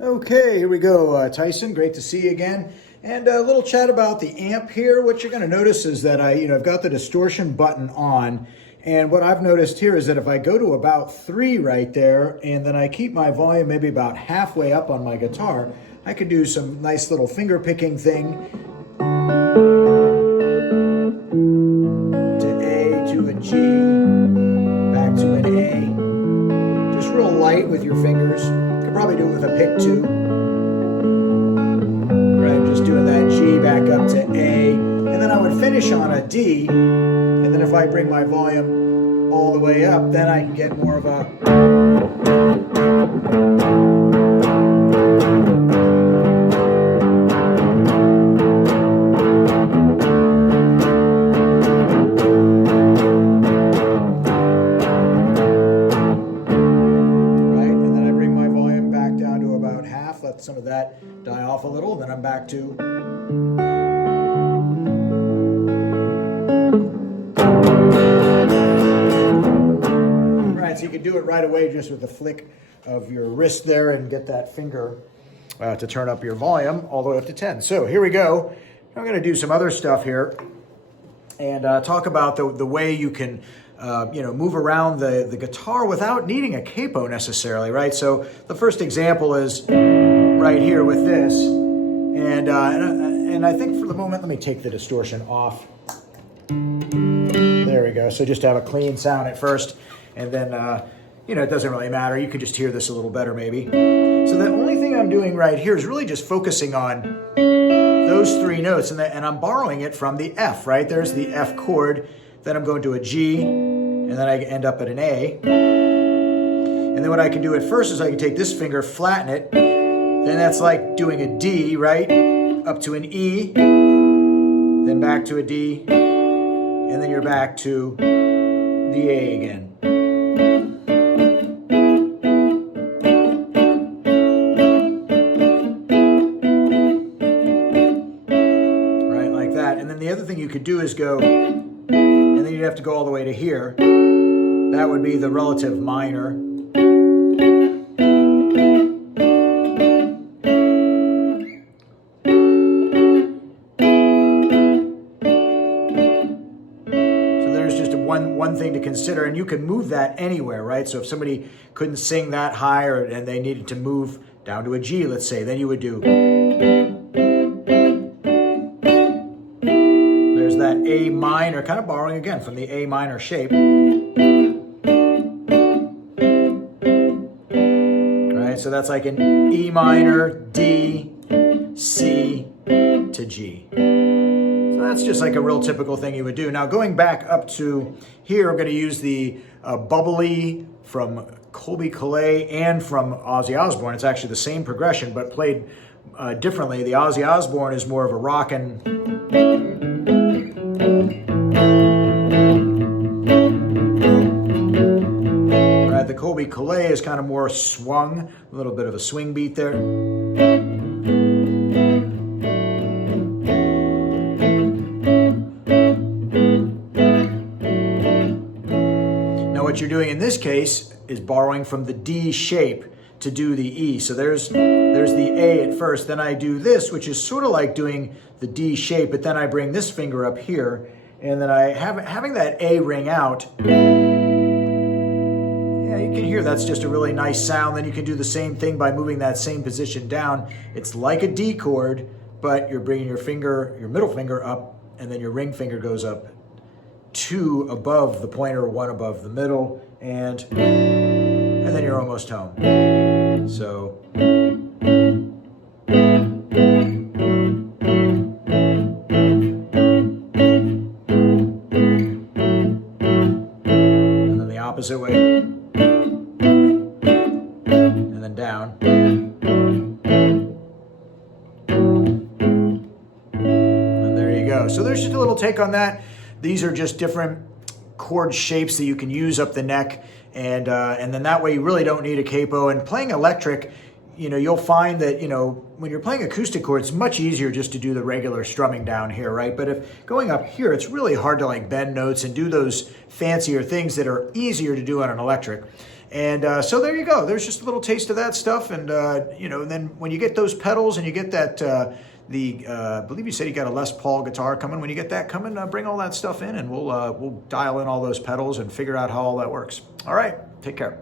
Okay, here we go, Tyson. Great to see you again. And a little chat about the amp here. What you're going to notice is that I've got the distortion button on. And what I've noticed here is that if I go to about 3 right there, and then I keep my volume maybe about halfway up on my guitar, I can do some nice little finger picking thing. To A, to a G, back to an A. Just real light with your fingers. You could probably do it with a pick too. Right, I'm just doing that G back up to A. And then I would finish on a D. And then if I bring my volume all the way up, then I can get more of a... Let some of that die off a little, then I'm back to. Right, so you can do it right away just with a flick of your wrist there and get that finger to turn up your volume all the way up to 10. So here we go. I'm going to do some other stuff here and talk about the way you can move around the guitar without needing a capo necessarily, right? So the first example is right here with this, and I think for the moment, let me take the distortion off. There we go. So just to have a clean sound at first, and then it doesn't really matter. You could just hear this a little better maybe. So the only thing I'm doing right here is really just focusing on those 3 notes, and I'm borrowing it from the F, right? There's the F chord. Then I'm going to a G, and then I end up at an A. And then what I can do at first is I can take this finger, flatten it, then that's like doing a D, right? Up to an E, then back to a D, and then you're back to the A again. Right, like that. And then the other thing you could do is go, and then you'd have to go all the way to here. That would be the relative minor. So there's just one thing to consider, and you can move that anywhere, right? So if somebody couldn't sing that high and they needed to move down to a G, let's say, then you would do... that A minor, kind of borrowing again from the A minor shape. Right, so that's like an E minor, D, C to G. So that's just like a real typical thing you would do. Now going back up to here, I'm going to use the Bubbly from Colby Calais and from Ozzy Osbourne. It's actually the same progression, but played differently. The Ozzy Osbourne is more of a rockin'. Right, the Colby Calais is kind of more swung, a little bit of a swing beat there. Now what you're doing in this case is borrowing from the D shape to do the E. So there's the A at first, then I do this, which is sort of like doing the D shape, but then I bring this finger up here, and then having that A ring out. Yeah, you can hear that's just a really nice sound. Then you can do the same thing by moving that same position down. It's like a D chord, but you're bringing your middle finger up, and then your ring finger goes up 2 above the pointer, 1 above the middle, and then you're almost home. So. And then the opposite way. And then down. And there you go. So there's just a little take on that. These are just different chord shapes that you can use up the neck, and then that way you really don't need a capo. And playing electric, you'll find that, when you're playing acoustic chords, it's much easier just to do the regular strumming down here, right? But if going up here, it's really hard to like bend notes and do those fancier things that are easier to do on an electric. And so there you go. There's just a little taste of that stuff. And, you know, and then when you get those pedals and you get that, I believe you said you got a Les Paul guitar coming. When you get that coming, bring all that stuff in and we'll dial in all those pedals and figure out how all that works. All right. Take care.